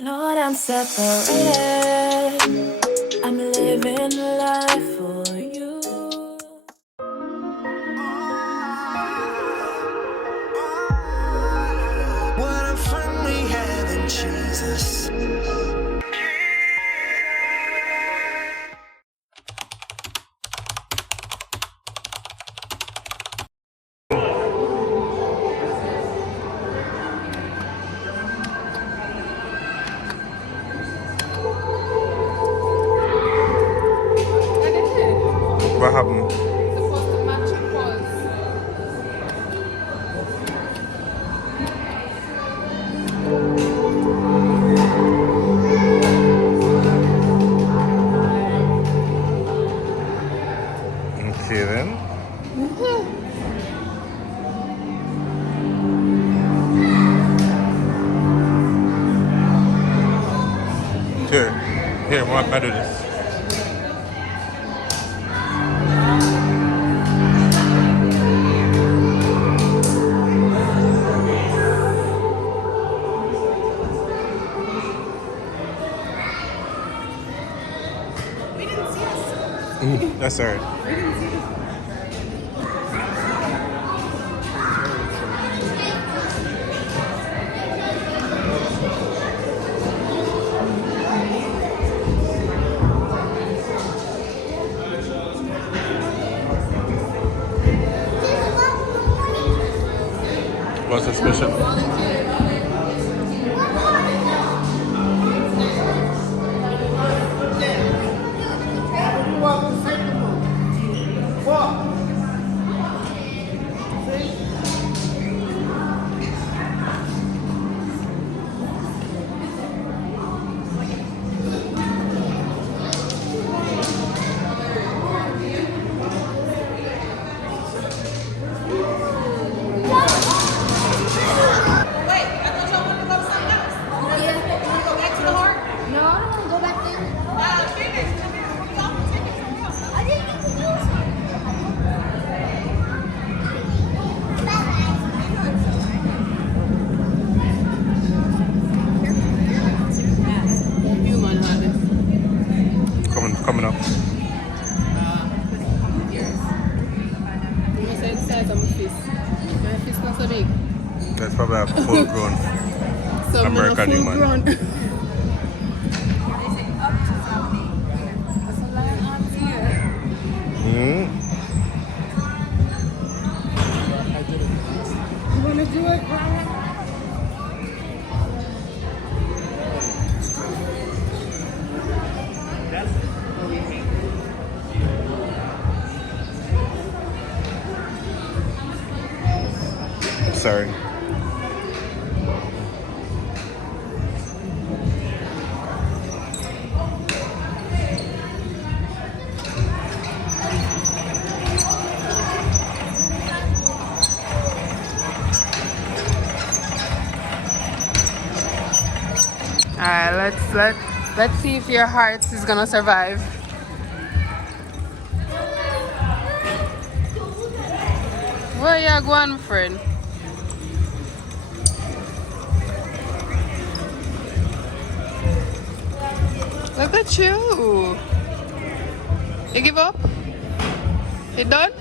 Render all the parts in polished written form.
Lord, I'm separated. I'm living life for you. What a friend we have in Jesus. What happened? Supposed to match your pulse. Okay then. Here. Here, why don't I do this? That's alright. What's the special? Human habit. Coming up. You know, say the size of my fist. My fist not so big. That's probably a full grown So American full human. grown. That's a lion on here. Mm. You wanna do it? Sorry. Alright, let's see if your heart is gonna survive. Where you going, friend? Look at you. You give up? You done?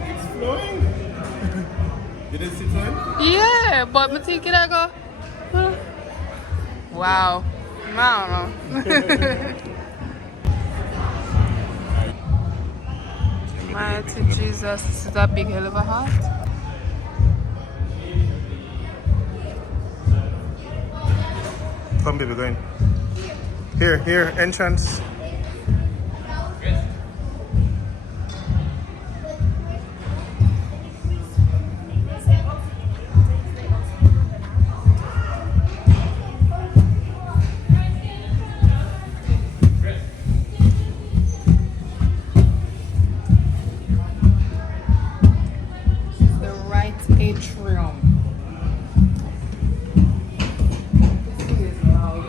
It's flowing. Did it see flowing? Yeah, but I think I go. Huh? Wow. I don't know. Mighty Jesus, this is a big hell of a heart. Come baby, go in. Here, entrance. The right atrium. This thing is loud.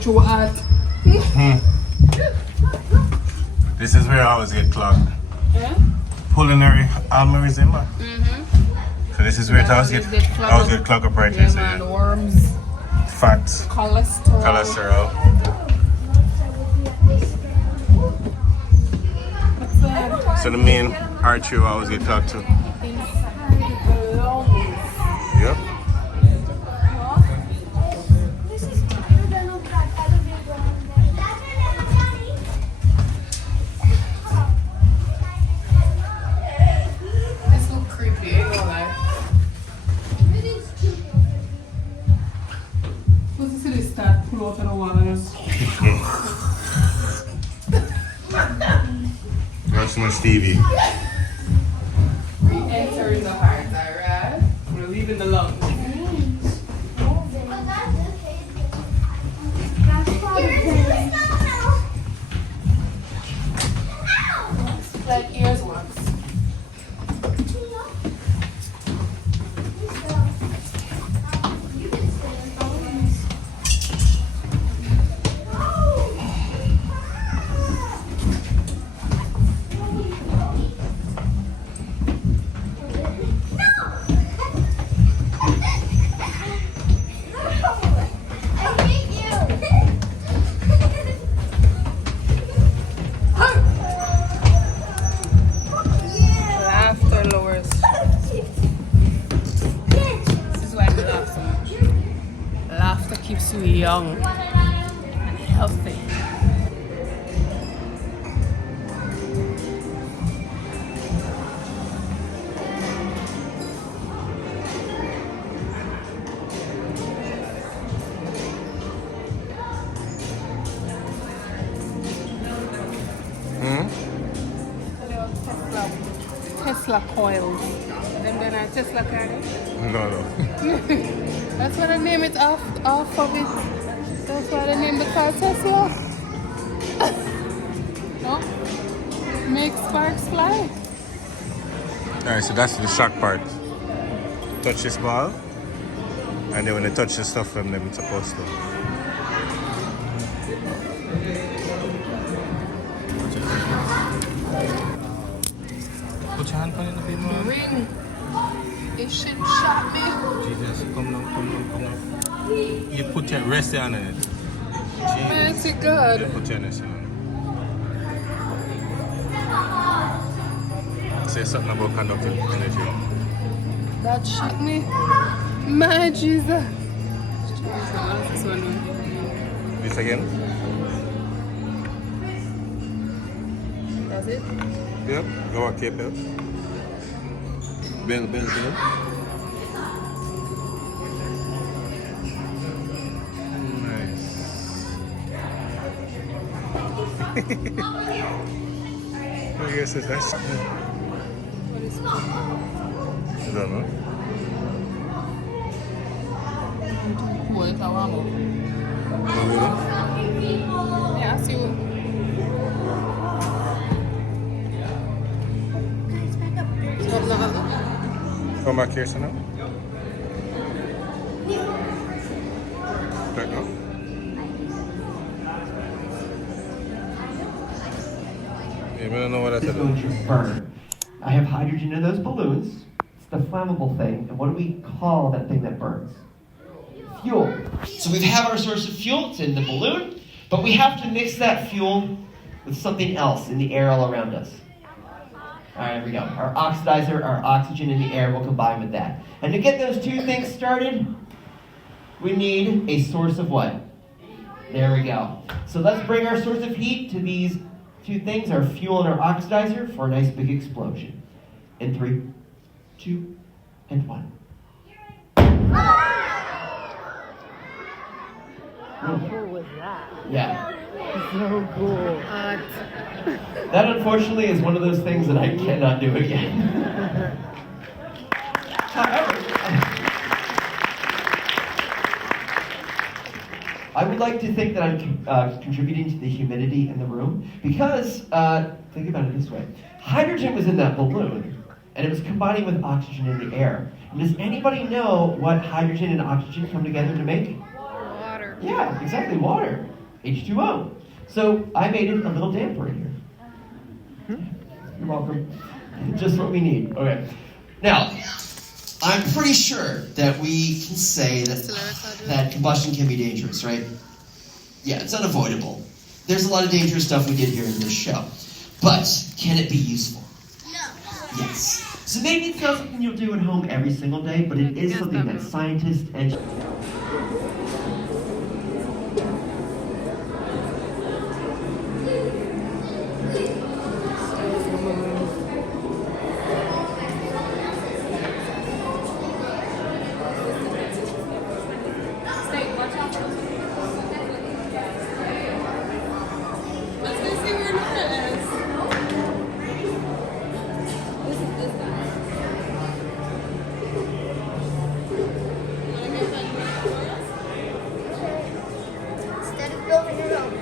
through art. This is where I always get clogged. Yeah? Pulmonary aneurysm. Mm-hmm. So this is where I always get clogged up right here. Yeah, So man, worms, fat, cholesterol. What's that? So the main artery will always get clogged too. Inside the lungs. Yep. This look creepy, ain't gonna lie. What's this? This start pull out of the wall and just... That's my Stevie. We enter in the heart, alright? We're leaving the lungs. It's like ears once. Laughter lowers. This is why we laugh so much. Laughter keeps you young and healthy. Tesla coils. And then they're not Tesla car. No. That's why they name it off of it. That's why they name the car Tesla. No? Make sparks fly. Alright, so that's the shock part. Touch this ball, and then when they touch the stuff from them, it's supposed to. Put your hand on it a bit more. Ring. This shit shot me. Jesus, come down. You put your rest hand on it. Jesus. Mighty God. You put your rest hand. Say something about conductive energy. That shot me. My Jesus. This one. This again? That's it? Yep. Go on, keep it. Bill. Nice. I guess it's nice. What is it? I don't know. Boy, it's a warm up. Yeah, I see you. Come back here, son. Back up. Yeah, we don't know what that's It's going to burn. I have hydrogen in those balloons. It's the flammable thing. And what do we call that thing that burns? Fuel. So we have our source of fuel. It's in the balloon. But we have to mix that fuel with something else in the air all around us. All right, here we go. Our oxidizer, our oxygen in the air will combine with that. And to get those two things started, we need a source of what? There we go. So let's bring our source of heat to these two things, our fuel and our oxidizer, for a nice big explosion. In 3, 2, and 1. How cool was that? Yeah. So cool. That unfortunately is one of those things that I cannot do again. However, I would like to think that I'm contributing to the humidity in the room because, think about it this way. Hydrogen was in that balloon, and it was combining with oxygen in the air. And does anybody know what hydrogen and oxygen come together to make? Water. Yeah, exactly, water. H2O. So I made it a little damper in here. You're welcome. Just what we need. Okay. Now, I'm pretty sure that we can say that combustion can be dangerous, right? Yeah, it's unavoidable. There's a lot of dangerous stuff we did here in this show. But can it be useful? No. Yes. So maybe it's not something you'll do at home every single day, but it is something that scientists and Instead of building your own.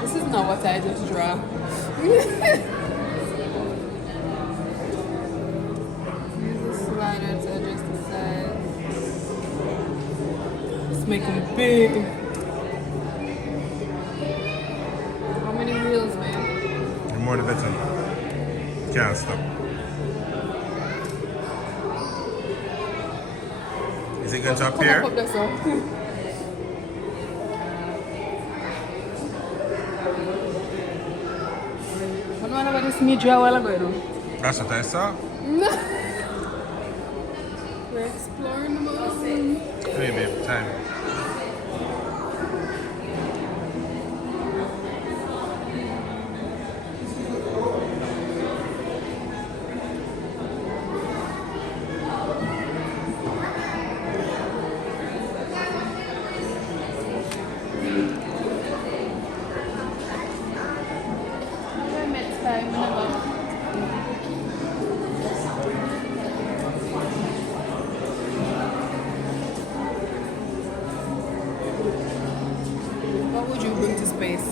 This is not what I just draw. Use the slider to adjust the size. Let's make them big. How many wheels, man? The more the better. Can't stop. Is it going to appear? Come up there, sir. What about this me draw while ago, you know? That's what I saw. We're exploring the moon. Hey, babe, time. What would you bring to space? A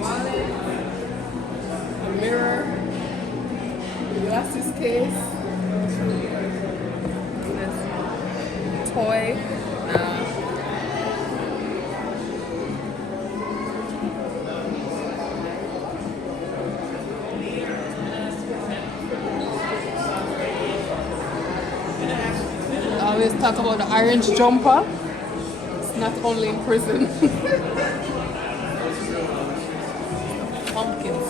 wallet, a mirror, a glasses case, this toy. I always talk about the orange jumper. It's not only in prison. Pumpkins.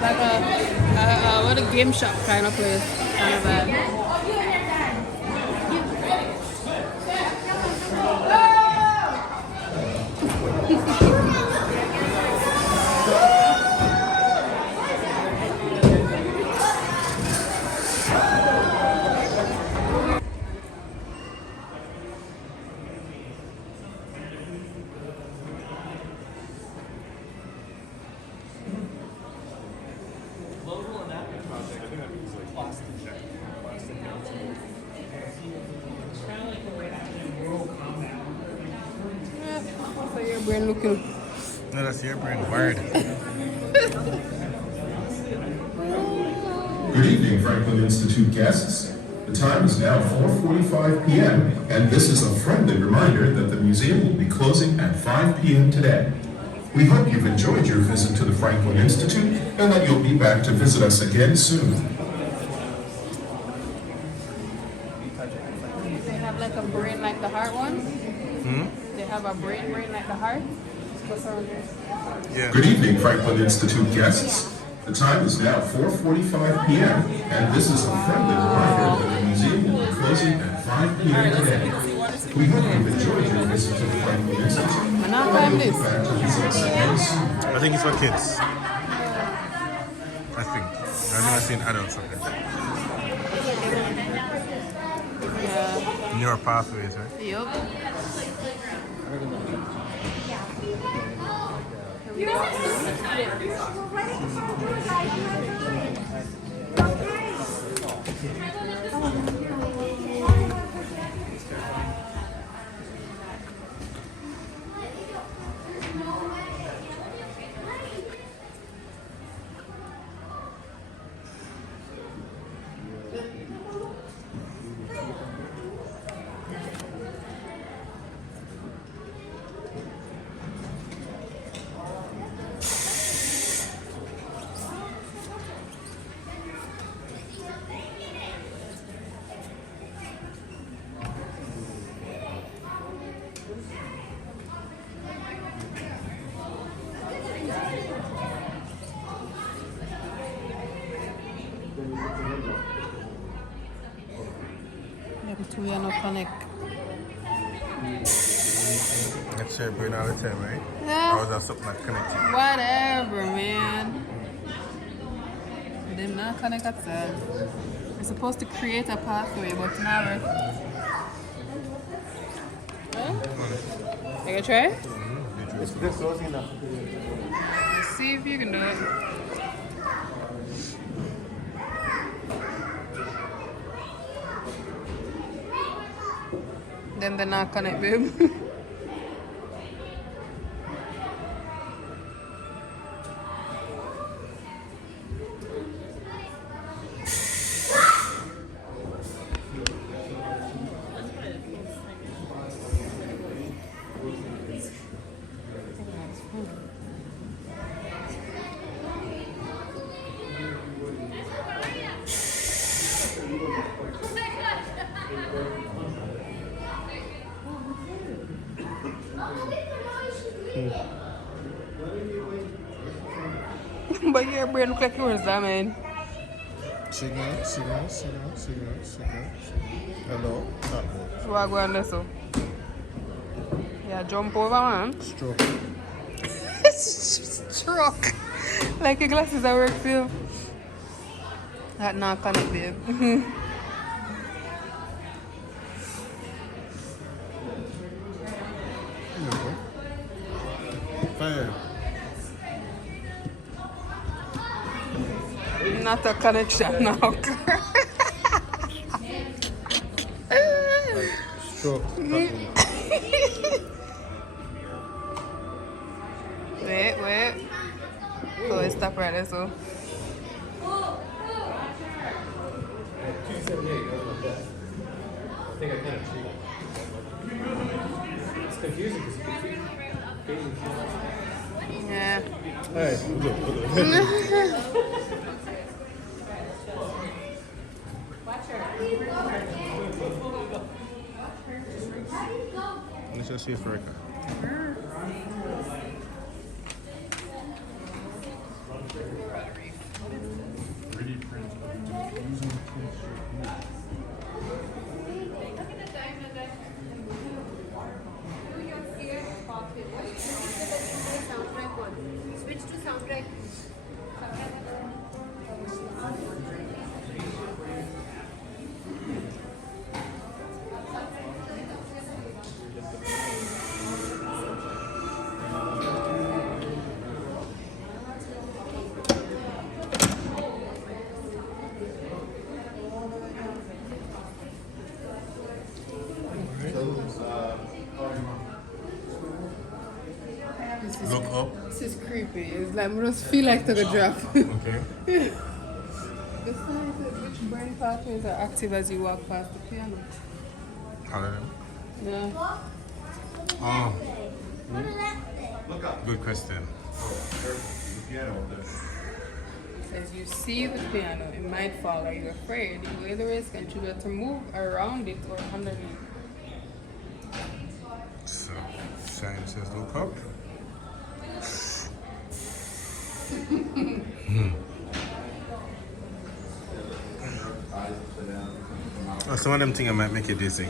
Like what a game shop kind of place, kind of vibe. So your brain looking. No, that's your brain wired. Good evening, Franklin Institute guests. The time is now 4:45 p.m., and this is a friendly reminder that the museum will be closing at 5 p.m. today. We hope you've enjoyed your visit to the Franklin Institute and that you'll be back to visit us again soon. They have like a brain like the heart one. They have a brain like the heart. What's around there? Yeah. Good evening, Franklin Institute guests. The time is now 4:45 p.m., and this is a friendly reminder that the museum will be closing at 5 p.m. today. We hope you've enjoyed your visit to the Franklin Institute. I'm not climb this. Back to visit us again soon. I think it's for kids. I think. I've never seen adults up there. Yeah. Newer pathways, right? Yup. Yeah, the two are not connect. That's your brain all the time, right? Yeah. Or is that something that connected? Whatever, man. Them not connect at all. We're supposed to create a pathway, but never. Huh? You gonna try? It's close enough. Let's see if you can do it. Then they're not connect, babe. But your brain look like yours, that man. Signal. Hello? Not good. So I go on there, so. Yeah, jump over, man. Stroke. Stroke. Like your glasses at work, too. That not connect, babe. Fire. Not a connection now. Stroke. Wait. So it stop right there, so. It's confusing because Yeah. Hey, look. Let's just see if Rika. Switch to soundtrack. Look up. This is creepy. It's like, I just feel like take a drop. Okay. Which brain pathways are active as you walk past the piano? All of them. Yeah. Oh. Good question. As you see the piano, it might fall. Are you afraid? You weigh the risk and choose to move around it or underneath. So, sign says look up. Some of them things might make you dizzy.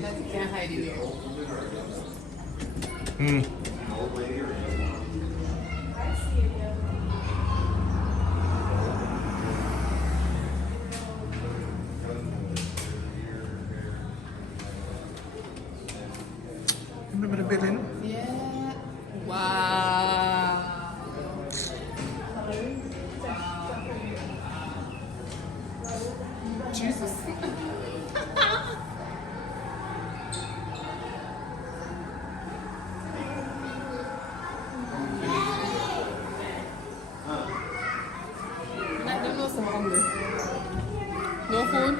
That you can't hide in here. Remember the building? Yeah. Wow. Jesus. I don't know, so I'm hungry. No food?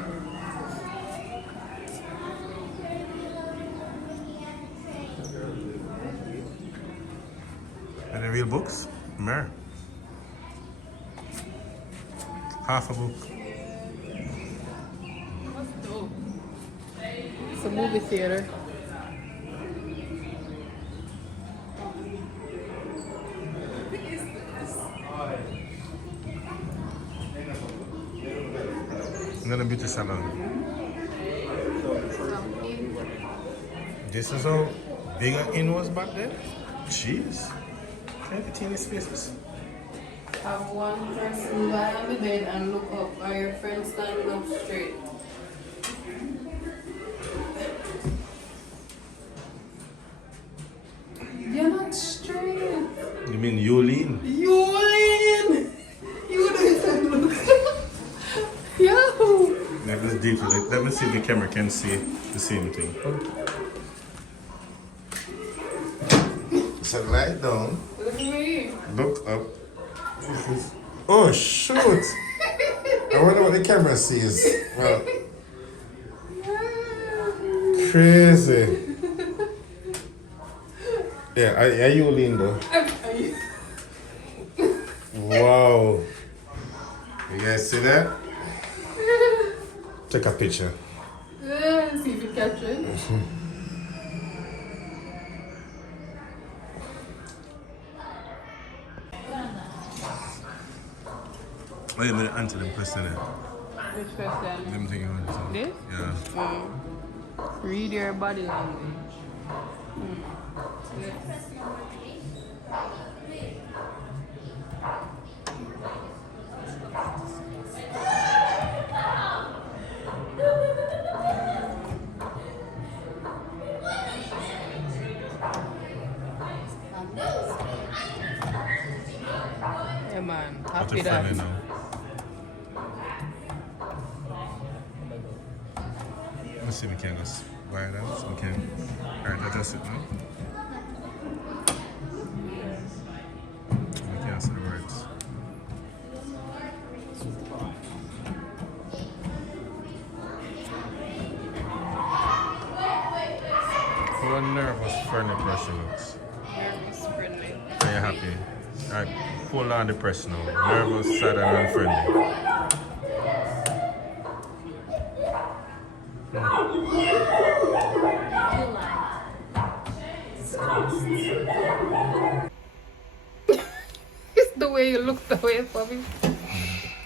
Are they real books? Mer. Half a book. That's dope. It's a movie theater. And then a beauty salon. This is how big an inn was back then? Jeez. Everything is spaces. Have one person lie on the bed and look up, or your friend standing up straight. You're not straight. You mean you lean? You lean. You don't look. Yo. Let me deep. Let me see if the camera can see the same thing. So lie down. Look at me. Look up. Oh shoot! I wonder what the camera sees. Well, crazy. Yeah, are you lean though? Wow. You guys see that? Take a picture. See if you catch it. Oh, you mean answer them question there? Which question? Them thing you want to say? This? Yeah. Read your body language. Yeah, man. What Happy a that. friendly now. Let me see if we can just wire that so we can. Alright, adjust it now. We can't see the words. How nervous friendly pressure looks. Nervous, friendly. Are you happy? Alright, full on depression now. Nervous, sad, and unfriendly. It's the way you look the way for me.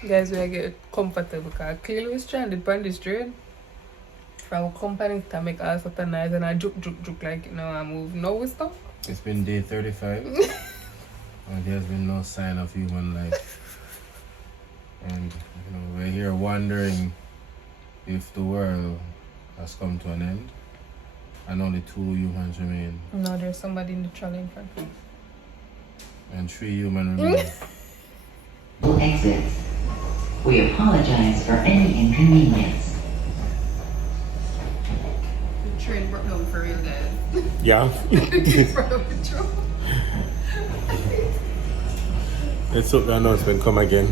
Guys, we get comfortable because clearly we're stranded on this train. From company to make all sorts of noise and I juke like, you know, I move. No, we stop. It's been day 35 and there's been no sign of human life. And you know, we're here wondering if the world has come to an end and only 2 humans remain. No, there's somebody in the trolley in front. And 3 humans remain. Exits. We apologize for any inconvenience. The train broke down for real, guys. Yeah. It's Let's hope the announcement come again.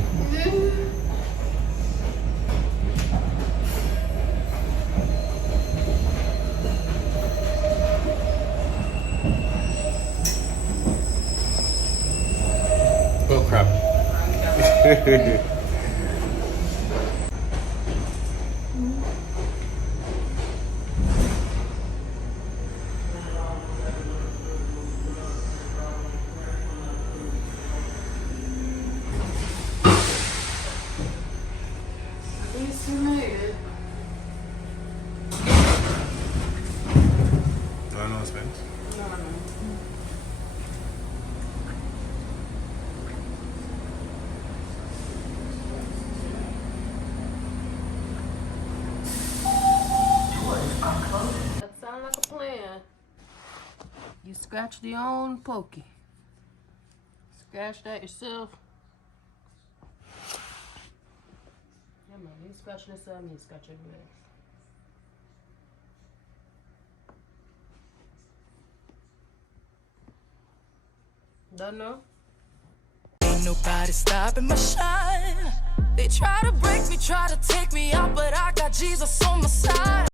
Oh crap. announcement? No. That sounds like a plan. You scratched your own pokey. Scratch that yourself. Yeah, man, you scratch this on me, scratch everywhere. Don't know? Ain't nobody stopping my shine. They try to break me, try to take me out, but I got Jesus on my side.